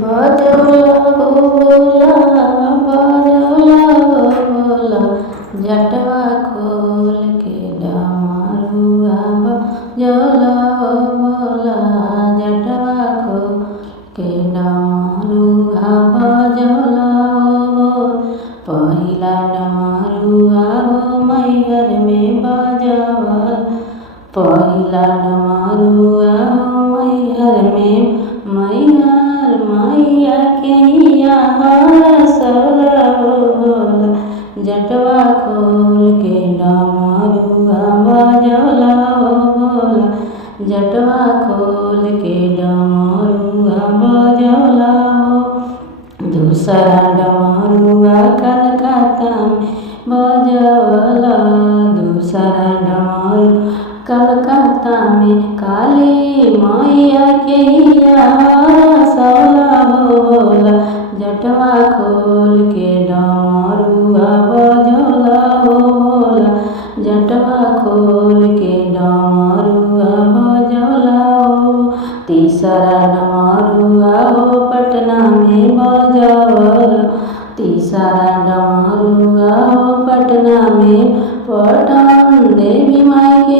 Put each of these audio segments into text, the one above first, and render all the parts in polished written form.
बाजौला बाजौला जटवा खोल के डमरुआ बाजौला जटवा खोल के डमरुआ बाजौला पहिला डमरुआ मैहर में बाजावल पहिला डमरुआ मैहर में मैया के हरसला जटवा खोल के डमरुआ बाजौला जटवा खोल के डमरुआ बाजौला दूसरा डमरुआ कलकत्ता में बजौला दूसरा डमरू कलकत्ता में काली मैया के हरसला होला जटवा खोल के डमरुआ बजौला होला जटवा खोल के डमरुआ बजौला तीसरा डमरुआ पटना में बजौला तीसरा डमरुआ पटना में पटन देवी माई के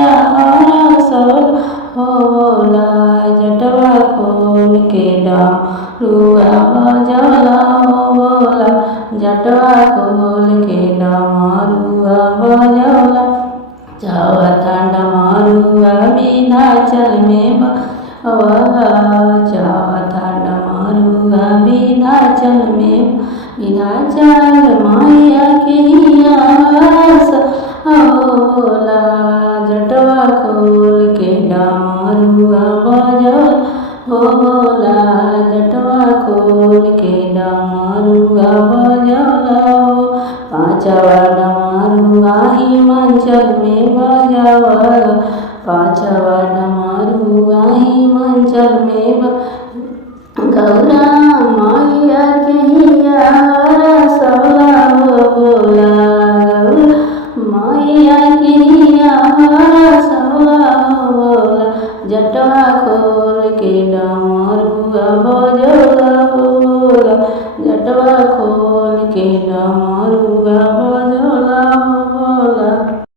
हरसला होला जटवा खोल के डमरुआ बजौला होला जटवा खोल के डमरुआ बजौला चौथा डमरुआ विंध्याचल में बजौला चौथा डमरुआ विंध्याचल में विंध्याचल मैया के हरसला होला जटवा खोल के डमरुआ बजौला होला जटवा खोल के डमरुआ बजौला पांचवा डमरुआ हिमाचल में बजौला पांचवा डमरुआ हिमाचल में गौरा मैया के हरसला होला मैया के हरसला होला जटवा खोल के डमरुआ